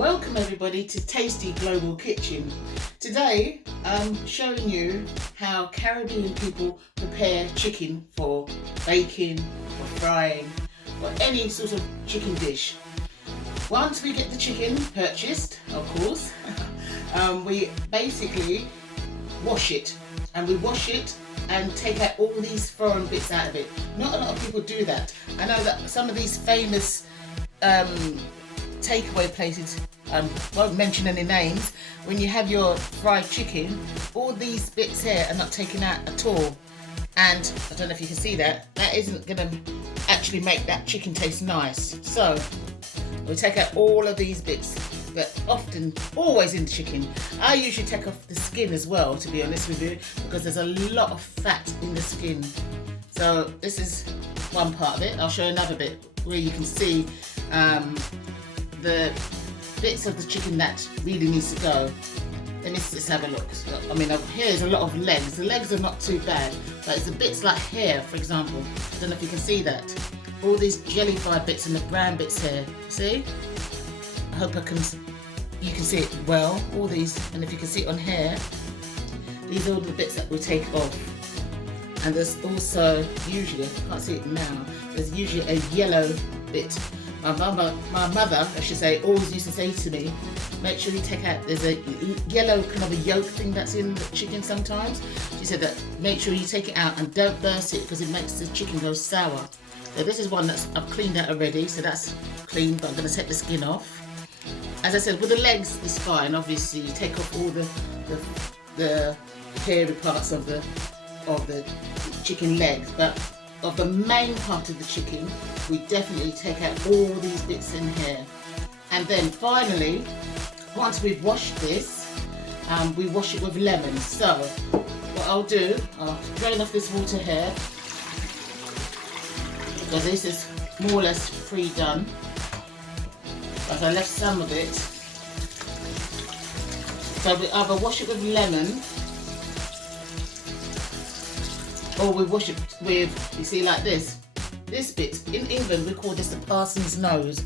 Welcome everybody to Tasty Global Kitchen. Today I'm showing you how Caribbean people prepare chicken for baking, for frying, or any sort of chicken dish. Once we get the chicken purchased, of course, we basically wash it, and we wash it and take out all these foreign bits out of it. Not a lot of people do that. I know that some of these famous takeaway places, won't mention any names, when you have your fried chicken, all these bits here are not taken out at all. And I don't know if you can see that, that isn't going to actually make that chicken taste nice. So we take out all of these bits, but often, always in the chicken. I usually take off the skin as well, to be honest with you, because there's a lot of fat in the skin. So this is one part of it. I'll show you another bit where you can see the bits of the chicken that really needs to go. Let me just have a look. So, I mean, here's a lot of legs. The legs are not too bad, but it's the bits like here, for example. I don't know if you can see that. All these jellified bits and the brown bits here. See? I hope you can see it well. All these, and if you can see it on here, these are all the bits that we take off. And there's also usually, I can't see it now, there's usually a yellow bit. My mother, I should say, always used to say to me, make sure you take out, there's a yellow kind of a yolk thing that's in the chicken sometimes. She said that make sure you take it out and don't burst it because it makes the chicken go sour. So this is one that's I've cleaned out already, so that's clean, but I'm going to take the skin off. As I said, with the legs it's fine, obviously you take off all the hairy parts of the chicken legs, but of the main part of the chicken, we definitely take out all these bits in here. And then finally, once we've washed this, we wash it with lemon. So what I'll do, I'll drain off this water here, because this is more or less pre-done, but I left some of it. So we either wash it with lemon, or we wash it with, you see, like this. This bit, in England we call this the parson's nose.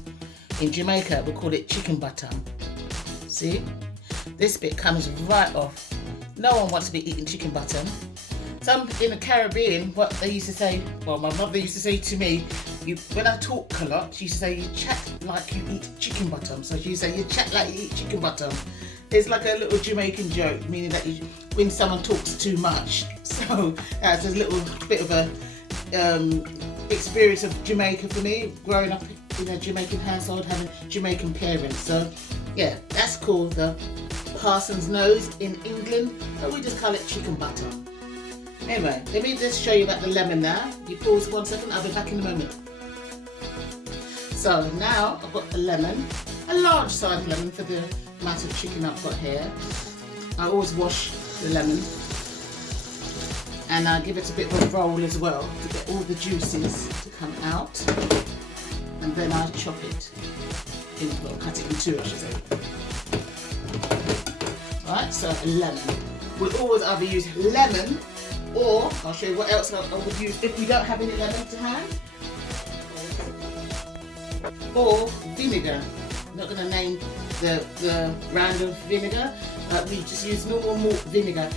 In Jamaica we call it chicken butter. See? This bit comes right off. No one wants to be eating chicken butter. Some in the Caribbean, what they used to say, well, my mother used to say to me, when I talk a lot, she used to say, you chat like you eat chicken butter. So she used to say, you chat like you eat chicken butter. It's like a little Jamaican joke, meaning that when someone talks too much. So that's a little bit of a experience of Jamaica for me, growing up in a Jamaican household, having Jamaican parents. So yeah, that's called the parson's nose in England, but we just call it chicken butter. Anyway, let me just show you about the lemon now. You pause 1 second, I'll be back in a moment. So now I've got the lemon, a large size lemon for the amount of chicken I've got here. I always wash the lemon, and I give it a bit of a roll as well to get all the juices to come out, and then I chop it, well, cut it in two, I should say. Right, so a lemon. We'll always either use lemon, or I'll show you what else I would use if we don't have any lemon to hand, or vinegar. I'm not going to name the brand of vinegar, but we just use normal malt vinegar,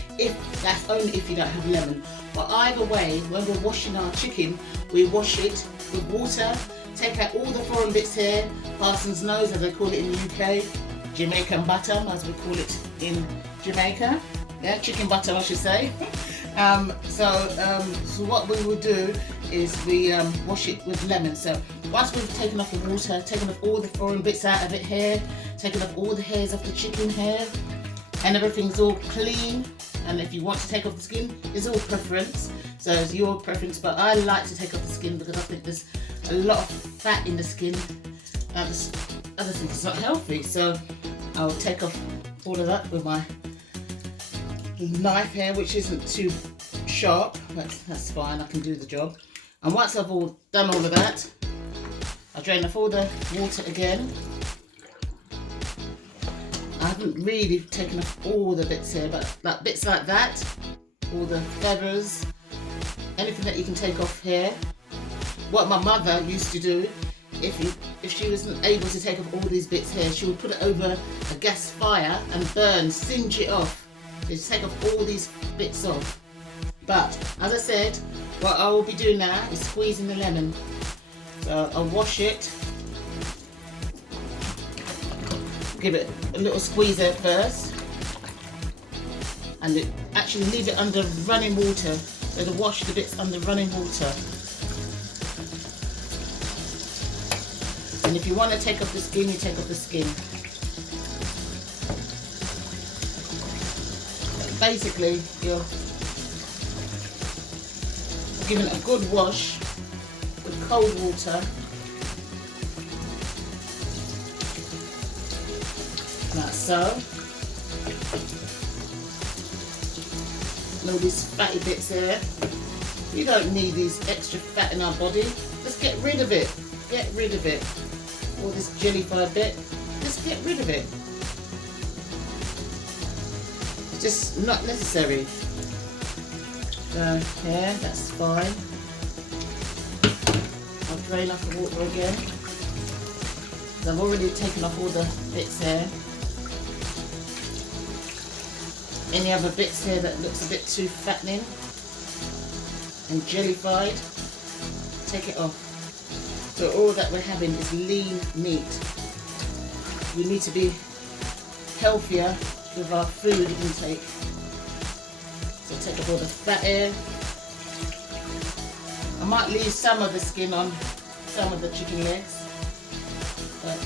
that's only if you don't have lemon. But either way, when we're washing our chicken, we wash it with water, take out all the foreign bits here, parson's nose as they call it in the UK, Jamaican butter as we call it in Jamaica, yeah, chicken butter I should say. So what we will do is we wash it with lemon. So once we've taken off the water, taken off all the foreign bits out of it here, taken off all the hairs of the chicken here, and everything's all clean, and if you want to take off the skin, it's all preference, so it's your preference, but I like to take off the skin because I think there's a lot of fat in the skin. I just think it's not healthy, so I'll take off all of that with my knife here, which isn't too sharp, but that's fine, I can do the job. And once I've done all of that, I drain off all the water again. I haven't really taken off all the bits here, but like bits like that, all the feathers, anything that you can take off here. What my mother used to do, if if she wasn't able to take off all these bits here, she would put it over a gas fire and burn, singe it off. Just take off all these bits off. But as I said, what I will be doing now is squeezing the lemon. So I'll wash it, give it a little squeeze there first, and actually leave it under running water. So to wash the bits under running water. And if you want to take off the skin, you take off the skin. But basically, you're giving it a good wash with cold water. Like so. And all these fatty bits there. You don't need these extra fat in our body. Just get rid of it. Get rid of it. All this jellified bit. Just get rid of it. It's just not necessary. So here, that's fine. I'll drain off the water again. I've already taken off all the bits here. Any other bits here that looks a bit too fattening and jellified, take it off. So all that we're having is lean meat. We need to be healthier with our food intake. So take off all the fat here. I might leave some of the skin on some of the chicken legs, but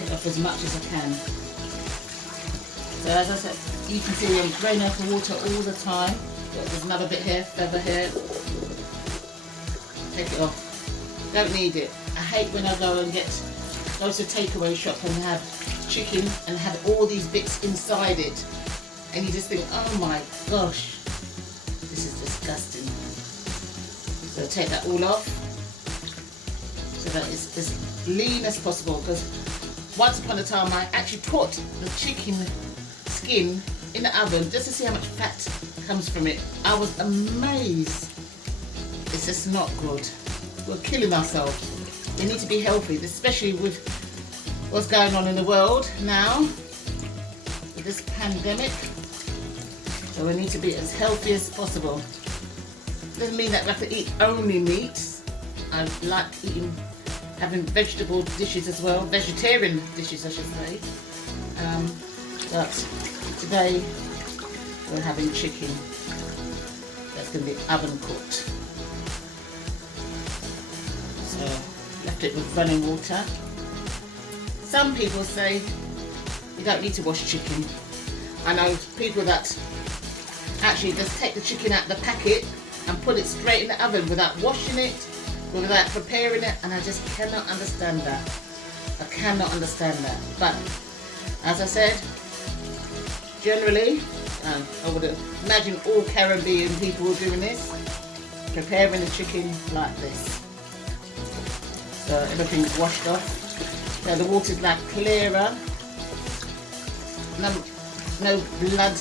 get off as much as I can. So as I said, you can see I'm draining off the water all the time. There's another bit here, feather here. Take it off. Don't need it. I hate when I go to a takeaway shop and have chicken and have all these bits inside it. And you just think, oh my gosh, this is disgusting. So take that all off so that it's as lean as possible, because once upon a time I actually put the chicken skin in the oven just to see how much fat comes from it. I was amazed. It's just not good. We're killing ourselves. We need to be healthy, especially with what's going on in the world now with this pandemic. So we need to be as healthy as possible. Doesn't mean that we have to eat only meats. I like having vegetable dishes as well, vegetarian dishes I should say. But today we're having chicken that's going to be oven cooked. So left it with running water. Some people say you don't need to wash chicken. I know people that actually just take the chicken out of the packet and put it straight in the oven without washing it, without preparing it, and I just cannot understand that. I cannot understand that. But as I said, generally, I would imagine all Caribbean people are doing this, preparing the chicken like this. So everything's washed off. So the water's like clearer. No blood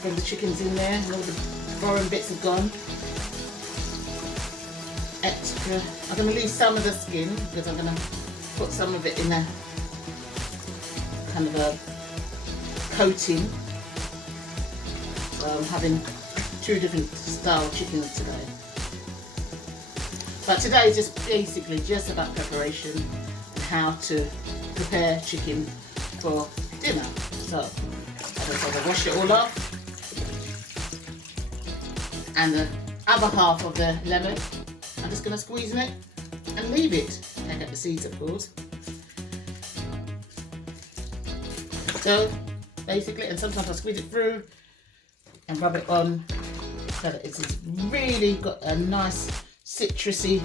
from the chickens in there. All the foreign bits are gone. Extra. I'm going to leave some of the skin because I'm going to put some of it in a kind of a coating. So I'm having two different style chickens today. But today is just basically just about preparation and how to prepare chicken for dinner. So I've washed it all off, and the other half of the lemon I'm just going to squeeze in it and leave it. Take out the seeds, of course. So basically, and sometimes I squeeze it through and rub it on so that it's really got a nice citrusy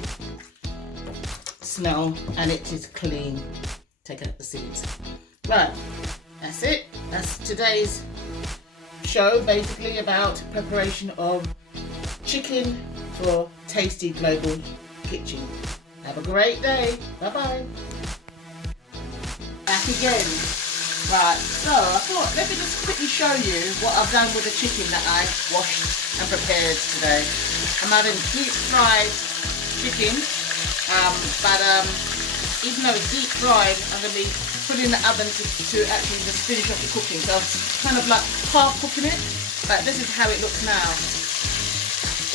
smell and it is clean. Take out the seeds. Right, that's it. That's today's show, basically about preparation of chicken for Tasty Global Kitchen. Have a great day. Bye bye. Back again. Right, so I thought let me just quickly show you what I've done with the chicken that I washed and prepared today. I'm having deep fried chicken, but even though it's deep fried, I'm going to be putting in the oven to actually just finish off the cooking. So I'm kind of like half cooking it, but this is how it looks now.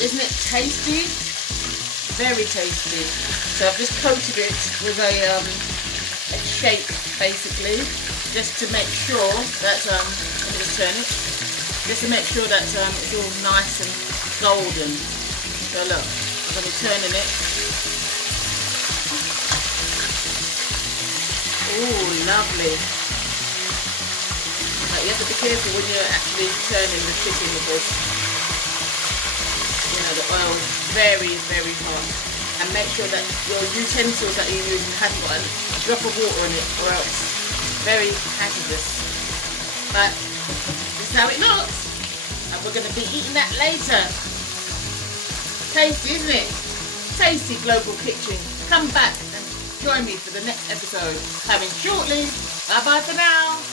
Isn't it tasty? Very tasty. So I've just coated it with a shape, basically, just to make sure that, let me just turn it, just to make sure that it's all nice and golden. So look, I'm going to be turning it. Oh, lovely. But you have to be careful when you're actually turning the chicken because, you know, the oil is very, very hot. And make sure that your utensils that you're using haven't got a drop of water in it, or else very hazardous. But this is how it looks, and we're going to be eating that later. Tasty, isn't it? Tasty Global Kitchen. Come back and join me for the next episode coming shortly. Bye bye for now.